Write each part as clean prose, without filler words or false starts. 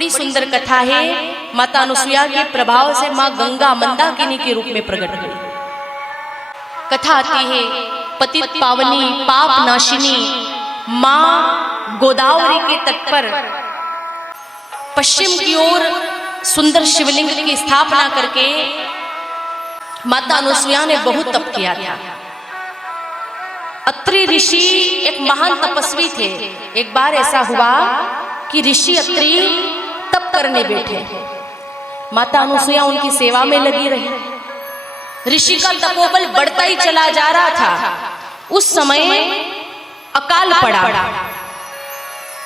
बड़ी सुंदर कथा है। माता अनुसुईया के प्रभाव से माँ गंगा मंदाकिनी के रूप में प्रकट हुई। कथा आती है पतित पावनी पाप नाशिनी माँ गोदावरी के तट पर पश्चिम की ओर सुंदर शिवलिंग की स्थापना करके माता अनुसुईया ने बहुत तप किया था। अत्रि ऋषि एक महान तपस्वी थे। एक बार ऐसा हुआ कि ऋषि अत्रि तप करने बैठे, माता अनुसुईया उनकी सेवा में लगी रही। ऋषि का तपोबल बढ़ता ही चला जा रहा था। उस समय अकाल पड़ा,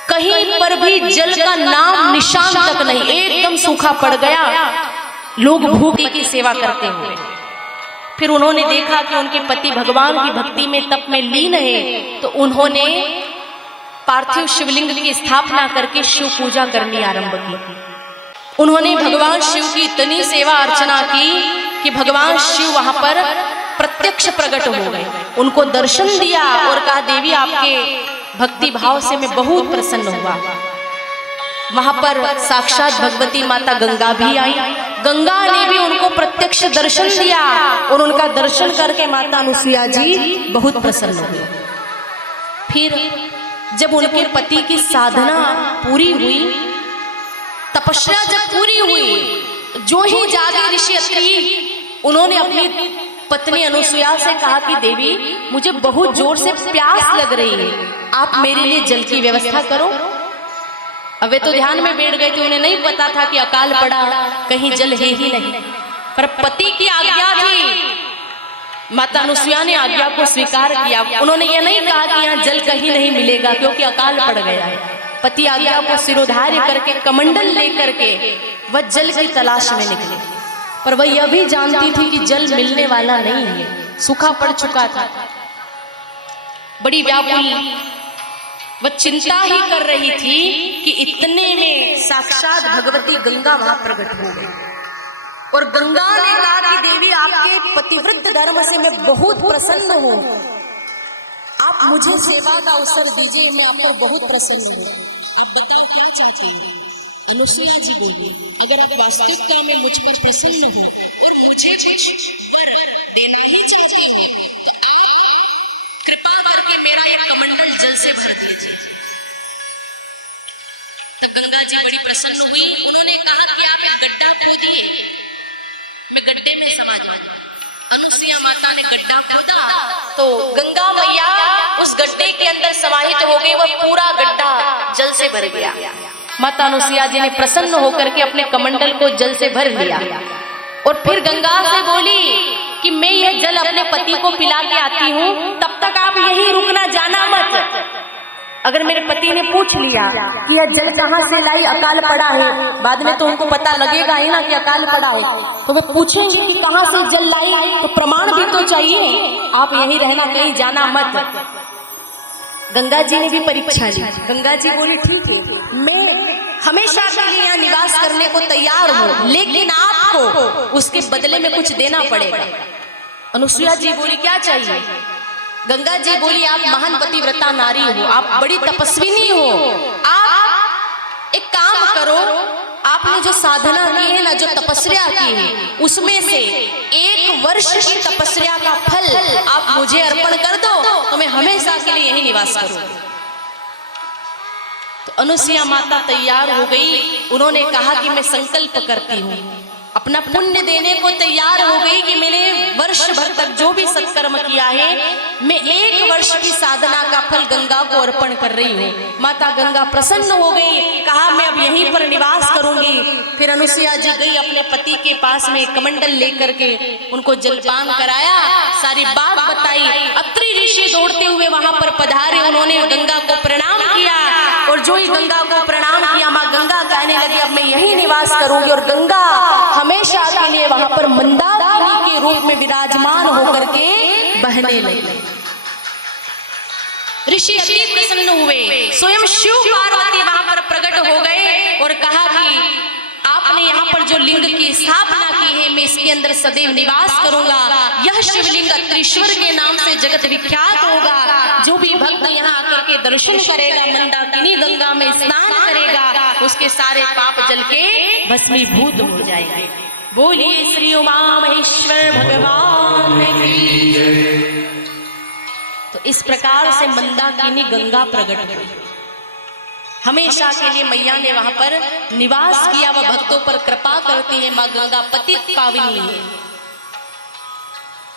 कहीं पर भी जल का नाम निशान तक नहीं, एकदम सूखा पड़ गया। लोग भूख की सेवा करते हुए फिर उन्होंने देखा कि उनके पति भगवान की भक्ति में तप में लीन है, तो उन्होंने पार्थिव शिवलिंग की स्थापना करके शिव पूजा करनी आरंभ की। उन्होंने भगवान शिव की इतनी सेवा अर्चना की कि भगवान शिव वहां पर प्रत्यक्ष प्रकट हो गए, उनको दर्शन दिया और कहा देवी आपके भक्ति भाव से मैं बहुत प्रसन्न हुआ। वहां पर साक्षात भगवती माता गंगा भी आई। गंगा ने भी उनको प्रत्यक्ष दर्शन दिया और उनका दर्शन करके माता अनुसुईया जी बहुत प्रसन्न हुई। फिर जब उनके पति की साधना पूरी हुई, तपस्या जब पूरी हुई, जो ही जागे ऋषि अत्रि, उन्होंने अपनी पत्नी अनुसुईया से कहा कि देवी मुझे बहुत जोर से प्यास लग रही है, आप मेरे लिए जल की व्यवस्था करो। अब वे तो ध्यान में बैठ गए थे, उन्हें नहीं पता था कि अकाल पड़ा, कहीं जल है ही नहीं, पर पति की आज्ञा थी। माता अनुसुईया ने आज्ञा को स्वीकार किया। उन्होंने ये नहीं कहा कि यहाँ जल कहीं नहीं मिलेगा क्योंकि अकाल पड़ गया है। पति आज्ञा को सिरोधार्य करके कमंडल लेकर के वह जल की तलाश में निकले, पर वह यह भी जानती थी कि जल मिलने वाला नहीं है, सूखा पड़ चुका था। बड़ी व्याकुल वह चिंता ही कर रही थी कि इतने में साक्षात भगवती गंगा वहां प्रकट हो गई और गंगा ने कहा कि देवी आपके पतिव्रत धर्म से मैं बहुत प्रसन्न हूँ, आप मुझे सेवा का अवसर दीजिए, मैं आप पर बहुत प्रसन्न हूँ। अब बताओ क्या चाहती हैं अनुसुईया जी देवी, अगर आप वास्तविकता में मुझ पर प्रसन्न हो और मुझे देना ही चाहती है तो आप कृपा करके मेरा यह कमंडल जल से भर दीजिए। तब गंगा जी बड़ी प्रसन्न हुई। उन्होंने कहा कि आप यह गड्ढा खोदिए, मैं गड्ढे में समा जाऊं। अनुसुईया माता ने गड्ढा खोदा तो गंगा मैया उस गड्ढे के अंदर समाहित हो गई। वह पूरा गड्ढा जल से भर गया। माता अनुसुईया जी ने प्रसन्न होकर के अपने कमंडल को जल से भर लिया और फिर गंगा से बोली कि मैं यह जल अपने पति को पिला के आती हूँ, तब तक आप यहीं रुकना, जाना मत। अगर मेरे पति ने पूछ लिया कि यह जल कहाँ से लाई, अकाल पड़ा है, बाद में तो उनको पता लगेगा ही ना कि अकाल पड़ा है, तो वे पूछेंगे कि कहाँ से जल लाई, तो प्रमाण भी तो चाहिए। आप यहीं रहना, कहीं जाना मत। गंगा जी ने भी परीक्षा ली। गंगा जी बोली ठीक है, मैं हमेशा के लिए यहाँ निवास करने को तैयार हूँ, लेकिन आपको उसके बदले में कुछ देना पड़ेगा। अनुसुईया जी बोली क्या चाहिए? गंगा जी बोली आप महान पतिव्रता नारी हो, आप बड़ी तपस्विनी हो, आप एक काम करो, आपने जो साधना की है ना, जो तपस्या की है, उसमें से 1 वर्ष की तपस्या का फल आप मुझे अर्पण कर दो तो मैं हमेशा के लिए यही निवास करूंगी। तो अनुसुईया माता तैयार हो गई। उन्होंने कहा कि मैं संकल्प करती हूँ, अपना पुण्य देने को तैयार हो गई कि मैंने वर्ष भर तक जो भी सत्कर्म किया है, मैं 1 वर्ष की साधना का फल गंगा को अर्पण कर रही हूँ। माता गंगा प्रसन्न हो गई, कहा मैं अब यहीं पर निवास करूंगी। फिर अनुसुईया जी गई अपने पति के पास में, कमंडल लेकर के उनको जलपान कराया, सारी बात बताई। अत्रि ऋषि दौड़ते हुए वहां पर पधारे, उन्होंने गंगा को प्रणाम किया और जो ही गंगा को प्रणाम किया, माँ गंगा कहने लगी अब मैं यही निवास करूंगी और गंगा हमेशा के लिए वहां पर मंदाकिनी के रूप में विराजमान होकर के बहने लगी। ऋषि अति प्रसन्न हुए, स्वयं शिव पार्वती वहां पर प्रकट हो गए और कहा कि आपने यहाँ पर जो लिंग की स्थापना की है, मैं इसके अंदर सदैव निवास करूंगा। यह शिवलिंग त्रिश्वर के नाम से जगत विख्यात होगा। जो भी भक्त यहाँ आकर के दर्शन करेगा, मंदाकिनी गंगा में स्नान करेगा, उसके सारे पाप जल के भस्मीभूत हो जाएंगे। बोलिए श्री उमा महेश्वर भगवान की जय। तो इस प्रकार से मंदाकिनी गंगा प्रकट हुई। हमेशा के लिए मैया ने वहां पर निवास किया। वह भक्तों पर कृपा करती है। माँ गंगा पतित पावनी है।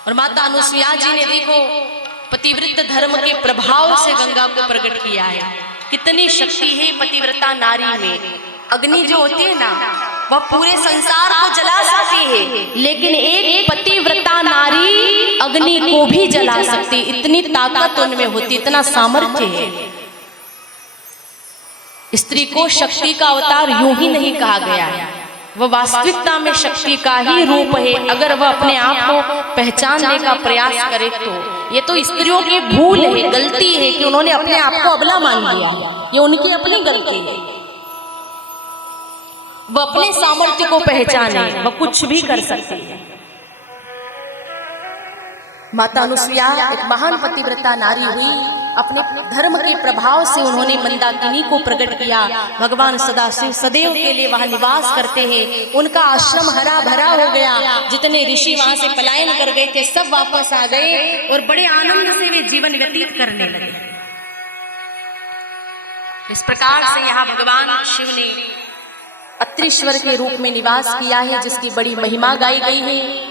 और माता अनुसुईया जी ने देखो पतिव्रत धर्म के प्रभाव से गंगा को प्रकट किया है। कितनी शक्ति है पतिव्रता नारी में। अग्नि जो होती है ना, वह पूरे संसार को जला सकती है, लेकिन एक पतिव्रता नारी अग्नि को भी जला सकती। इतनी ताकत उनमें होती, इतना सामर्थ्य है। स्त्री को शक्ति का अवतार यूं ही नहीं कहा गया है, वह वास्तविकता में शक्ति का ही रूप है। अगर वह अपने आप को पहचानने का प्रयास करे तो ये तो स्त्रियों की भूल है, गलती है कि उन्होंने अपने आप को अबला मान लिया। ये उनकी अपनी गलती है। वह अपने सामर्थ्य को पहचाने, वह कुछ भी कर सकती है। माता अनुसुईया एक महान पतिव्रता नारी हुई। अपने धर्म के प्रभाव से उन्होंने मंदाकिनी को प्रकट किया। भगवान सदाशिव सदैव के लिए वहां निवास करते हैं। उनका आश्रम हरा भरा हो गया। जितने ऋषि वहां से पलायन कर गए थे सब वापस आ गए और बड़े आनंद से वे जीवन व्यतीत करने लगे। इस प्रकार से यहाँ भगवान शिव ने अत्रीश्वर के रूप में निवास किया है, जिसकी बड़ी महिमा गाई गई है।